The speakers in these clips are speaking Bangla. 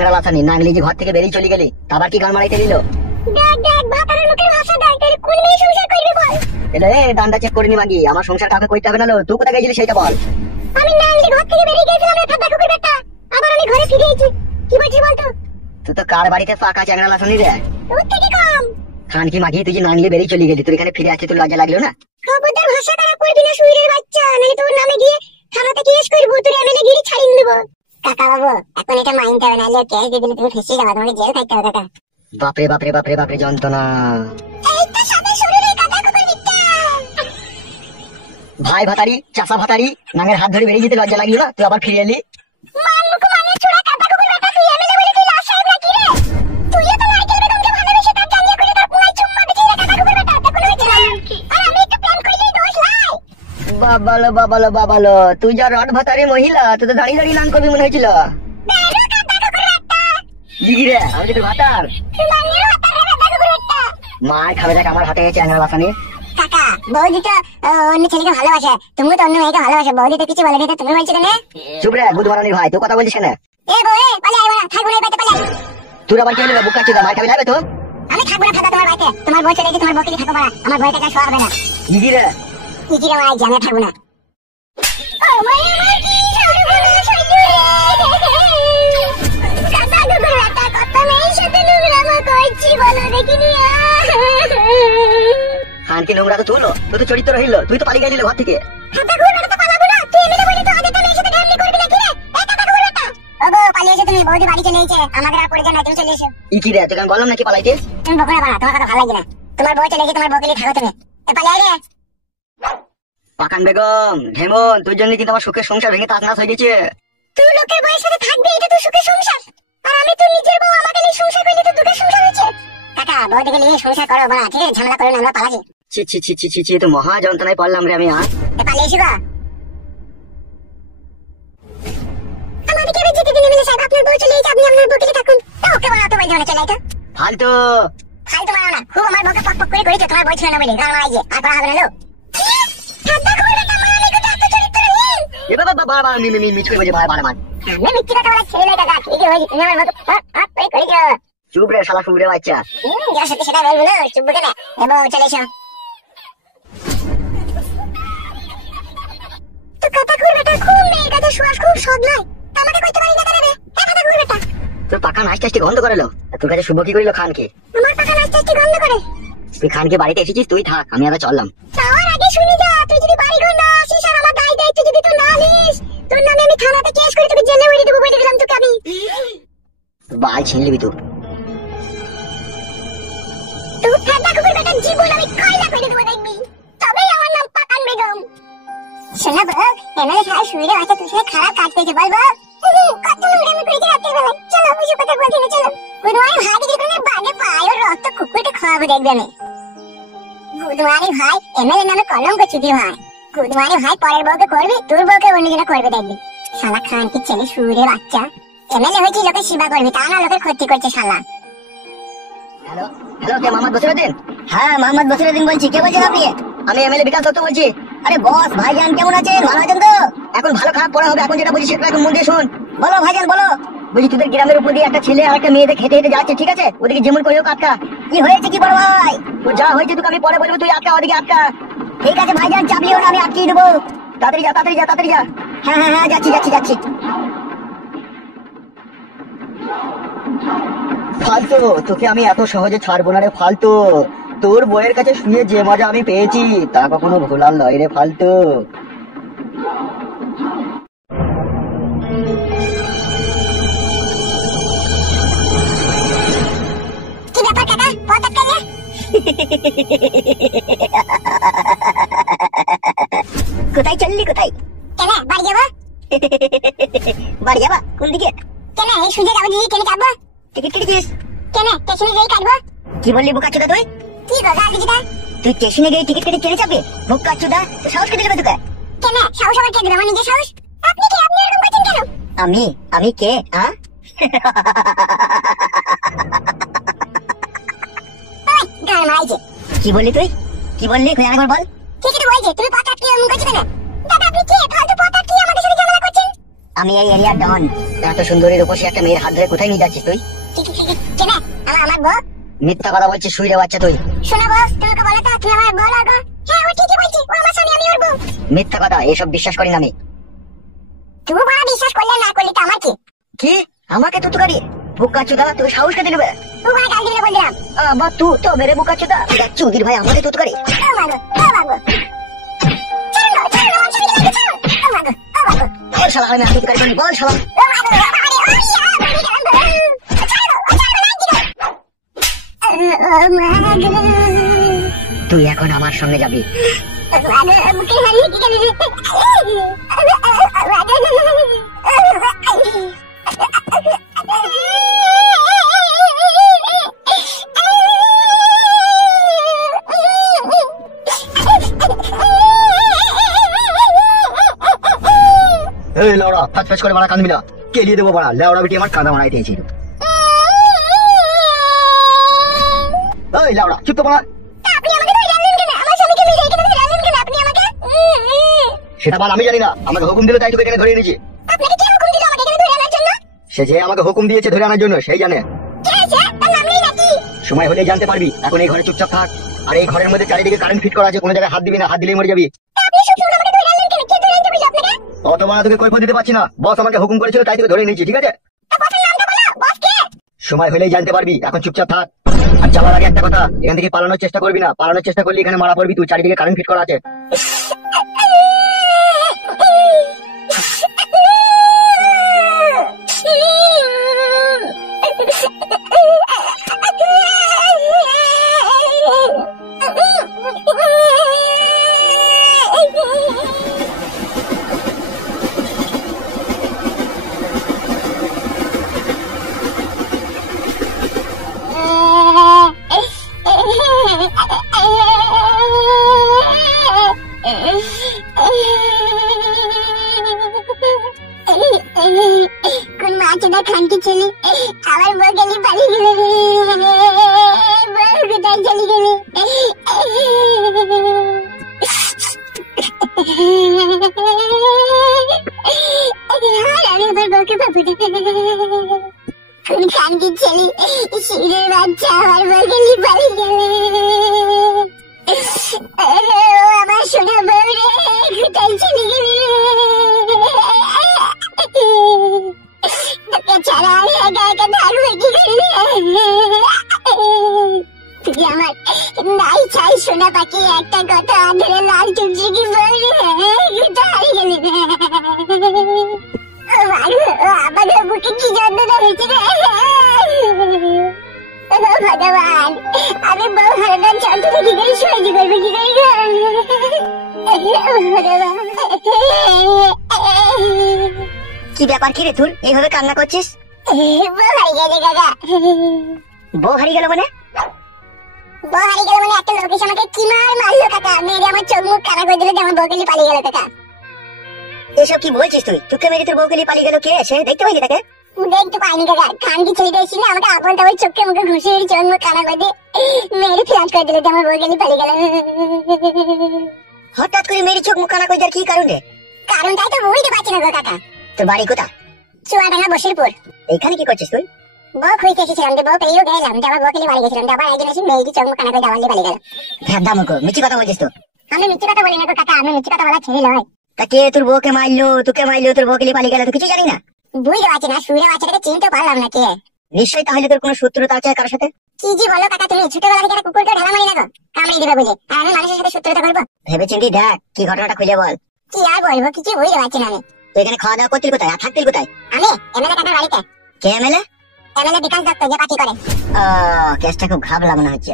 চ্যাংড়া লাথানি নাগলি যে ঘর থেকে বেরিয়ে চলে গেলি, আবার কি গান মারাইতে দিল? দেখ দেখ ভাতারের মুখের ভাষা দেখ, তাহলে কোন মেয়ে সংসার করবে বল? এ ডান্ডা চেক করে নি মাগি, আমার সংসার কাকে কইতে হবে না। তুই কোথায় গেছিলি সেটা বল। আমি নাগলি ঘর থেকে বেরিয়ে গেছিলাম রে ঠাডা কুকুর বেটা, আবার আমি ঘরে ফিরে এসেছি। কি বলছিস বল তো? তুই তো কার বাড়িতে পাকা চ্যাংড়া লাথানি রে? তোর থেকে কম। খান কি মাগি, তুই যে নাগলি বেরিয়ে চলে গেলি, তুই এখানে ফিরে আসছিস, তোর লজ্জা লাগলো না? খবরদার ভাষা খারাপ করবি না সুইরের বাচ্চা, নালে তোর নামে গিয়ে থানাতে কেস করব, তোর এমএলএ গিরি ছাড়িয়ে দেব। কাকা বাবু এখন এটা মাইন্ড হবে না, নালে কেস দিয়ে দিলে তুমি ফেসে যাবে, তোমাকে জেল খাইতে হবে কাকা। বাপরে বাপরে বাপরে বাপরে যন্ত্রণা। এই তো সাদা শরীরে কাটা কুকুর বিট্টা। ভাই ভাতারি চাচা ভাতারি নাঙের হাত ধরে বেরিয়ে যেতে লজ্জা লাগলো না? তুই আবার ফিরে এলি। মানমুখ মানে ছোড়া কাটা কুকুর বেটা, তুই এমএলএ বলে তুই লাশ সাহেব নাকি রে? তুইও তো নারকেল বেগমকে ভালোবেসে তার জানিয়ে করে তার পুনাই চুম্মা দিছিস রে কাটা কুকুর বেটা, তা কোনো হইছে না? আর আমি একটু প্ল্যান করে দিই দোষ লাই। বাবালো বাবালো বাবালো, তুই যা রড ভাতারি মহিলা, তুই তো দাঁড়িয়ে দাঁড়িয়ে নাম করবি মনে হয়েছিল। বেরো কাটা কুকুর বেটা। কি রে আমি তো তোর ভাতার। মানির হাতারে কাটা কুকুর বেটা। মার খাবে দেখ আমার হাতে চ্যাংড়া লাথানি। কাকা বৌদি তো অন্য ছেলেকে ভালোবাসে, তুমি তো অন্য মেয়েকে ভালোবাসে, বৌদি তো কিছু বলেনি, তো তুমি বলছো কেন? চুপ রে গুদ মারানি ভাই, তুই কথা বলছিস কেন? এ বউ এ পালে আইবা না, থাকবো না এই বাড়িতে পালে। তুই আবার কি হলো বুকা চুদা, মার খাবি লাগবে তো? আমি থাকবো না থাকা তোমার বাড়িতে, তোমার বউ চলে গেছে, তোমার বউকে থাকো না, আমার বউটা কাজ হবে না। কি রে কি কি রে মাই জানে থাকবো না। ও মাই আমার কি সরে বলো সইজু রে। কাকা কুকুর বেটা কত মেয়ের সাথে নোংরামো করছি বলো দেখিনি। খান কি নোংরা তো তুলো, তুই তো চরিত্র রহিল, তুই তো পালিয়ে গেলি ঘর থেকে। কাকা কুকুর বেটা তো পালাবো না, তুই এমএলএ বলি তো আগে তো মেয়ের সাথে ঢ্যামনি করবি নাকি রে? এই কাকা কুকুর বেটা ওগো পালিয়ে এসে তুমি, বৌদি বাড়ি চলে এসেছে, আমাদের আর পরিচয় নাই, তুমি চলে এসো। কি রে তোকে আমি বললাম নাকি পালাইতে? তুমি বকো না বাড়া, তোমার কথা ভালো লাগে না, তোমার বউ চলে গেছে, তোমার বউকে নিয়ে থাকো তুমি। এ পালিয়ে আয় রে। পাকান বেগম ঢেমন, তুই জন্য কিন্তু আমার সুখের সংসার ভেঙে তাজনাস হয়ে গেছে। তুই লোকের বউয়ের সাথে থাকবি, এটা তো সুখের সংসার, আর আমি তো নিজের বউ, আমাকে নিয়ে সংসার করলে তো দুঃখের সংসার হচ্ছে। কাকা বউদিকে নিয়ে সংসার করো বাড়া, ঠিক আছে? ঝামেলা করো না, আমরা পালাছি। ছি ছি ছি ছি ছি ছি, তো মহা যন্ত্রণায় পড়লাম রে আমি। এ পালিয়ে এসো গা। আমাদেরকে এবার যেতে দিন এমএলএ সাহেব, আপনার বউ চলে গেছে, আপনি আপনার বউকে নিয়ে থাকুন। তা ওকে বলা তো বলতে হবে, চলে আয় তো। ফালতু ফালতু মারো না, খুব আমার বউকে পক পক করে করেছে, তোমার বউ ছিল না বলে গান মারাইছে, আর করা হবে না লো। ঠাডা কুকুর বেটা মারানি কত এত চরিত্রহীন। এ বাবা বাবা বাবা মিছ করে বলছে ভাই বাবা মান। আমি মিথ্যে কথা বলা ছেলে মেয়ে কাকা, ঠিকই হয়েছে, তুমি আমার বউকে পক পক করে করেছো। চুপ রে শালা কুকুরের বাচ্চা। যা সত্যি সেটা বলবো না, চুপ কেন? এবং চলে এসো। তো কথা কুকুর বেটা খুব মেয়ের কাছে সুয়াস খুব সদ নয়, আমাকে কইতে পারি না কেন রে? কথা কুকুর বেটা তোর পাকা নাচটা গন্ধ করেলো, তোর কাছে শুভ কি করিল খানকে? আমার পাকা নাচতে গন্ধ করে। তুই খানকে বাড়িতে এসেছিস, তুই থাক, আমি আবার চললাম। যাওয়ার আগে শুনে যা, তুই যদি বাড়ি ঘর না আসিস আর আমার দায় দায়িত্ব যদি তুই না নিস, তোর নামে আমি থানাতে কেস করে তোকে জেলে উড়িয়ে দেবো বলে দিলাম তোকে আমি। বাল ছিন নিবি তুই। তুই ঠাডা কুকুর বেটার জীবন আমি কয়লা করে দেবো দেখবি, তবেই আমার নাম পাকান বেগম। শোনা বউ, এমএলএ সাহেব শুয়ে আছে, তুই সাথে খারাপ কাজ করেছে বল বল। কত নোংরামি করেছে রাতের বেলায়, চলো ওইসব কথা বলছি না, চলো। গুদমারি ভাই দেখে কোনো বাগে পায় ওর রক্ত কুকুরটা খাওয়াবো দেখবে আমি। গুদমারি ভাই এমএলএ নামে কলঙ্ক চুদি ভাই, গুদমারি ভাই পরের বউকে করবি, তোর বউকে অন্যজনে করবে দেখবি। শালা খান কি ছেলে শুয়ে বাচ্চা, এমএলএ হয়েছি লোকের সেবা করবি, তা না লোকের ক্ষতি করছে শালা। হ্যালো হ্যালো, কে মোহাম্মদ বসিরউদ্দিন? হ্যাঁ মোহাম্মদ বসিরউদ্দিন বলছি, কে বলছেন আপনি? আমি এমএলএ বিকাশ দত্ত বলছি। আরে বস ভাইজান কেমন আছেন, ভালো আছেন তো? এখন ভালো খারাপ পড়া হবে, এখন যেটা বলছি সেটা একদম মন দিয়ে শুন। বলো ভাইজান বলো। বলছি তোদের গ্রামের উপর দিয়ে একটা ছেলে আর একটা মেয়েদের হেঁটে হেঁটে যাচ্ছে, ঠিক আছে? ওদিকে যেমন করে হোক আটকা। কি হয়েছে কি বড় ভাই? ও যা হয়েছে তোকে আমি পরে বলবো, তুই আটকা, ওদিকে আটকা। ঠিক আছে ভাইজান, চাপ লিও না, আমি আটকিয়ে দেবো। তাড়াতাড়ি যা তাড়াতাড়ি যা তাড়াতাড়ি যা। হ্যাঁ হ্যাঁ হ্যাঁ, যাচ্ছি যাচ্ছি যাচ্ছি। ফালতু, তোকে আমি এত সহজে ছাড়বো না রে ফালতু। তোর বইয়ের কাছে শুয়ে যে মজা আমি পেয়েছি তা কখনো ভোলার নয় রে ফালতু। কি ব্যাপার কাকা, পথ আটকালে? কোথায় চললি কোথায়? কেন বাড়ি যাবো? বাড়ি যাবা? কোন দিকে? কেন এই সুজে যাবো দিদি, কেন কাটবো? টিকিট কেটেছিস? কেন স্টেশনে গিয়ে কাটবো? কি বললি বোকাচোদা তুই? কি গো গা দিদিটা? তুই স্টেশনে গিয়ে টিকিট কেটে চলে যাবি? বোকাচোদা, তুই সাহস কেটে দেবে তোকে? কেন সাহস আবার কে দিল? আমার নিজের সাহস। আপনি কে? আপনি এরকম করছেন কেন? আমি কে? হ্যাঁ গান মাইছে। কি বললি তুই? কি বললি তুই আরেকবার বল। ঠিকই তো বলছে, তুমি পথ আটকিয়ে এমন করছো কেন? দাদা আপনি কে? ফালতু পথ আটকিয়ে আমাদের সাথে ঝামেলা করছেন। আমি এই এরিয়ার ডন। এত সুন্দরী রূপসী একটা মেয়ের হাত ধরে কোথায় নিয়ে যাচ্ছিস তুই? কেন আমার বউ? মিথ্যা কথা বলছিস শুইরে বাচ্চা তুই। শোনা বস, তোমাকে বলো তো তুমি আমার বউ লাগো। হ্যাঁ ও ঠিকই বলছি, ও আমার স্বামী, আমি ওর বউ। মিথ্যা কথা, এসব বিশ্বাস করি না আমি। তুমি বড় বিশ্বাস করলে না করলে তো আমার কি? কি আমাকে তুতুকারি? বুকা চুদা, তুই সাহস কে দিলবে? তুই বড় গাল দিলে বললাম। আবার তুই তো মেরে বুকা চুদা। চুদির ভাই আমাকে তুতুকারি। ও মাগো, ও মাগো। চলো চলো আমার স্বামীকে লাগে, চলো। ও মাগো, ও মাগো। বল শালা, আমি তুতুকারি করি, বল শালা। ও মাগো, ও মাগো, ও ইয়া, বলি গেলাম তো। চলো, নাই দিলো। ও মাগো। তুই এখন আমার সঙ্গে যাবি। মাগো, মুখে হারিয়ে কি গেল? এই লাউড়া, ফাঁস করে বাড়া কাঁদবি না। কেলিয়ে দেবো বাড়া, লাউড়া বেটি আমার কাঁদা মারাই দিয়েছিল। এই লাউড়া, চুপ তো বাড়া। আপনি আমাকে ধরে আনলেন কেন? আমার স্বামীকে মেরে এখানে ধরে আনলেন কেন আপনি আমাকে? সেটা বল, আমি জানি না। আমাকে হুকুম দিলে তাই তোকে এখানে ধরে এনেছি। আপনাকে কে হুকুম দিল আমাকে এখানে ধরে আনার জন্য? সে যে আমাকে হুকুম দিয়েছে ধরে আনার জন্য সেই জানে। কে সে? তার নাম নেই নাকি? সময় হলেই জানতে পারবি। এখন এই ঘরে চুপচাপ থাক। আর এই ঘরের মধ্যে চারিদিকে কারেন্ট ফিট করা আছে, কোনো জায়গায় হাত দিবি না, হাত দিলেই মরে যাবি। আপনি সবসময় আমাকে ধরে আনলেন কেন? কে ধরে আনতে বলল আপনাকে? অত বড় তোকে কৈফিয়ত দিতে পারছি না। বস আমাকে হুকুম করেছিল তাই তোকে ধরে নিয়েছি, ঠিক আছে? তা বসের নামটা বলো, বস কে? সময় হলেই জানতে পারবি, এখন চুপচাপ থাক। আর যাওয়ার আগে একটা কথা, এখান থেকে পালানোর চেষ্টা করবি না। পালানোর চেষ্টা করলে এখানে মারা পড়বি তুই, চারিদিকে কারেন্ট ফিট করা আছে। কোন মাছটা খানটি ছেলে আমার বউ গেলি পালিয়ে গেল রে, বউ কোথায় চলে গেলে? আমি আমার বউকে পাবো কোন খানটি ছেলে শিরের বাচ্চা আমার বউ গেলি পালিয়ে গেলে। আমার সোনা বউ রে, কোথায় চলে গেলি রে? তোকে ছাড়া আমি একা একা থাকবো কি করে? তুই আমার নাই চাই সোনা পাখি, একটা কথা ধরে লাল চুপচুকি বল রে, কোথায় হারিয়ে গেলি রে? আমার বুকে কি যন্ত্রণা হয়েছে রে? ভগবান, আমি বউ হারানোর যন্ত্রণা কি করে সহ্য করবো, কি করে কি ব্যাপার, কি রে তোর এইভাবে কান্না করছিস? বউ হারিয়ে গেছে কাকা। বউ হারিয়ে গেল মানে? বউ হারিয়ে গেল মানে একটা লোক এসে আমাকে কি মারলো কাকা, মেরে আমার চোখ মুখ কানা করে দিল যে আমার বউকে নিয়ে পালিয়ে গেল কাকা। এসব কি বলছিস তুই? তোকে মেরে তোর বউকে নিয়ে পালিয়ে গেল কে? সে দেখতে পাইনি তাকে? দেখতে পাইনি কাকা, খানকি ছেলেটা এসেছিল আমাকে আপন তারপর চোখে মুখে ঘুষিয়ে চোখ মুখ কানা করে দিয়ে মেরে ফ্ল্যাশ করে দিল যে আমার বউকে নিয়ে পালিয়ে গেল। হঠাৎ করে মেরে চোখ মুখ কানা করে দেওয়ার কি কারণে? কারণটাই তো বুঝতে পারছি না গো কাকা। তোর বাড়ি কোথায়? চুয়াডাঙ্গা বসিরপুর। এখানে কি করছিস তুই? বউ খুঁজতে এসেছিলাম, যে বউ পেয়েও গেলাম, যে আমার বউকে নিয়ে বাড়ি গেছিলাম, আবার একদিন এসে মেয়েটি চোখ মুখ কানা করে দেওয়ার নিয়ে পালিয়ে গেল। হ্যাঁ দামুকো, মিথ্যে কথা বলছিস তো? আমি মিথ্যে কথা বলি না গো কাকা, আমি মিথ্যে কথা বলা ছেড়ে নয়। তা কে তোর বউকে মারলো, তোকে মারলো, তোর বউকে নিয়ে পালিয়ে গেল, তুই কিছু জানি না? বুঝতে পারছি না, শুয়ে বাচ্চাটাকে চিনতে পারলাম না কে। নিশ্চয়ই তাহলে তোর কোনো শত্রুতা আছে কারোর সাথে। কি জি বলো কাকা তুমি? ছোটবেলা থেকে কুকুরকে ঢালা মারি না গো, কামড়ে দিবে বলে, আর আমি মানুষের সাথে শত্রুতা করবো? ভেবে চিন্তি দেখ, কি ঘটনাটা খুলে বল। কি আর বলবো, কিছু বুঝতে পারছি না আমি। তুই এখানে খাওয়া দাওয়া করছিস কোথায়, আর থাকতিস কোথায়? আমি এমএলএ কাকার বাড়িতে। কে এমএলএ? এমএলএ বিকাশ দত্ত, যে পার্টি করে। কেসটা খুব ঘাবলা মনে হচ্ছে।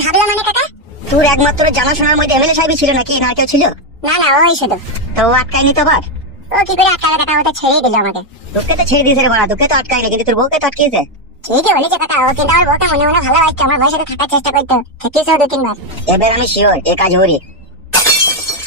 ঘাবলা মানে কাকা? তোর একমাত্র জানাশোনার মধ্যে এমএলএ সাহেবই ছিল নাকি, না কেউ ছিল? না না, ওই শুধু। তো ও আটকায়নি তো আবার? ও কি করে আটকাবে কাকা, ওটা ছেড়েই দিল আমাকে। তোকে তো ছেড়ে দিয়েছে রে বাড়া, তোকে তো আটকায়নি, কিন্তু তোর বউকে তো আটকেছে। ঠিকই বলেছে কাকা, ও কিন্তু আমার বউকে মনে মনে ভালোবাসছে, আমার বউয়ের সাথে থাকার চেষ্টা করতো, থেকেছেও 2-3 বার। এবার আমি শিওর এ কাজ হরি।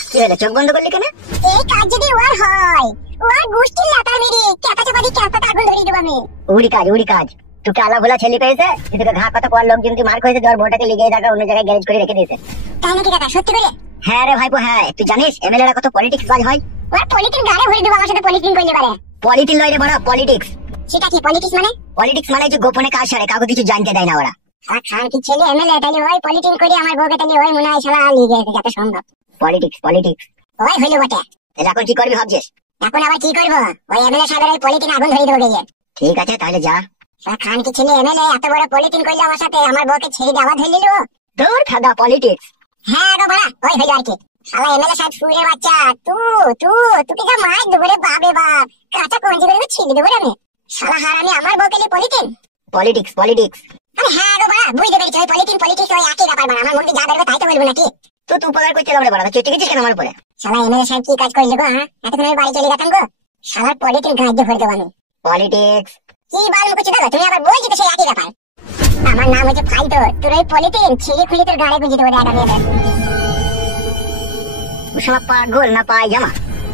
কি হলো, চোখ বন্ধ করলি কেন? এই কাজ যদি ওর হয়, ওর গোষ্ঠীর লাতা মেরে ক্যাপা চাপা দিয়ে ক্যাপাতে আগুন ধরিয়ে দেবো আমি। উড়ি কাজ। তোকে আলা ভোলা ছেলে পেয়েছে, তুই তোকে ঘা কথা কোয়ার লোকজন তুই মার খেয়েছে, তোর বউটাকে লিগিয়ে থাকা অন্য জায়গায় গ্যারেজ করে রেখে দিয়েছে। তাই নাকি কাকা, সত্যি করে? হ্যাঁ রে ভাইপো হ্যাঁ, তুই জানিস এমএলএ রা কত পলিটিক্স কাজ হয়? ওর পলিটিক্স গাড়ে ভরে দেবো, আমার সাথে পলিটিক্স করলে পারে। পলিটিক্স লয় রে বড়া, পলিটিক্স। সেটা কি পলিটিক্স মানে? পলিটিক্স মানে হচ্ছে গোপনে কাজ সারে, কাউকে কিছু জানতে দেয় না ওরা। আর খান কি ছেলে এমএলএ তাহলে ওই পলিটিক্স করে আমার বউকে তাহলে ওই মনে হয় শালা লিগে যত সম্ভব। Politics politics. ওই হইলো বটে। তাহলে এখন কি করবি ভাবছিস? এখন আবার কি করবো? ওই এমএলএ সাহেবের ওই পলিটিক্স আগুন ধরিয়ে দেবো গিয়ে। ঠিক আছে তাহলে যা। শালা খান কি ছেলে এমএলএ এত বড় পলিটিক্স করলে আমার সাথে, আমার বউকে ছেড়ে দিয়ে আবার ধরে নিল। তোর খাদা পলিটিক্স। হ্যাঁ গো বড়া, ওই হইলো আর কি। শালা এমএলএ সাহেব সুরে বাচ্চা, তুই যা মার দেবো রে বাপ রে বাপ, কাঁচা কঞ্চি করে ছিঁড়ে দেবো রে আমি। শালা হারামি আমার বউকে নিয়ে পলিটিক্স। Politics politics. আরে হ্যাঁ গো বড়া, বুঝতে পেরেছি ওই পলিটিক্স ওই একই ব্যাপার বড়া, আমার মুখে যা বেরোবে তাই তো বলবো নাকি? তো তুই উপকার করছিলাম রে বড়া, চেটে গেছিস কেন আমার উপরে? শালা এমএলএ সাহেব কি কাজ করলি গো? হ্যাঁ, এতক্ষণ আমি বাড়ি চলে যেতাম গো। শালার পলিটিক্স গাঁজে ভরে দেবো আমি। পলিটিক্স। কি বাল মুখে চিন্তা, তুমি আবার বলছি তো সেই একই ব্যাপার। আমার নাম হচ্ছে ফাইতো, তোর ওই পলিটিক্স ছিঁড়ে খুলে তোর গাড়ি গুঁজে দেবো দেখা মেয়েদের। ও শালা পাগল না পায়জামা?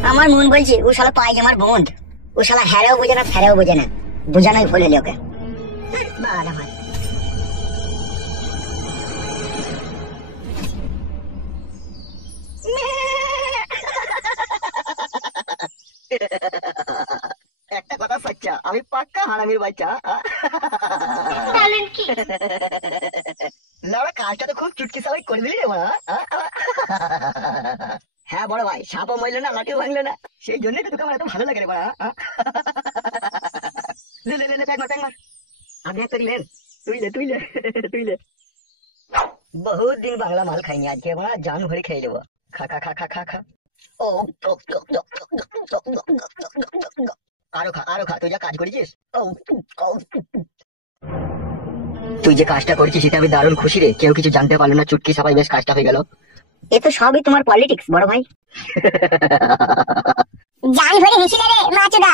আমার মন বলছে ও শালা পায়জামার বন্ধ। ও শালা হ্যারেও বোঝে না ফেরেও বোঝে না, বোঝানোই ভুল হলো ওকে। বাড়া ভাই। একটা কথা সচ্চা, আমি পাক্কা হারামির বাচ্চা। লড়া কাজটা তো খুব চুটকি সবাই করে দিলি রে মা। হ্যাঁ বড় ভাই, সাপও মরলো না, লাঠিও ভাঙলো না, সেই জন্যই তো তোকে আমার এত ভালো লাগে রে মা। লে লে লে প্যাক মার। আপনি একটা দিলেন, তুইলে। বহুত দিন বাংলা মাল খাইনি, আজকে মা জান ভরে খেয়ে দেবো। খা খা খা খা খা খা। ও আরো খা, তুই যা কাজ করেছিস। তুই যে কাজটা করেছিস সেটা আমি দারুণ খুশি রে, কেউ কিছু জানতে পারলো না, চুটকি সবাই বেশ কাজটা হয়ে গেল। এ তো সবই তোমার পলিটিক্স বড় ভাই। জান ভরে হেসিলে রে মাচুদা।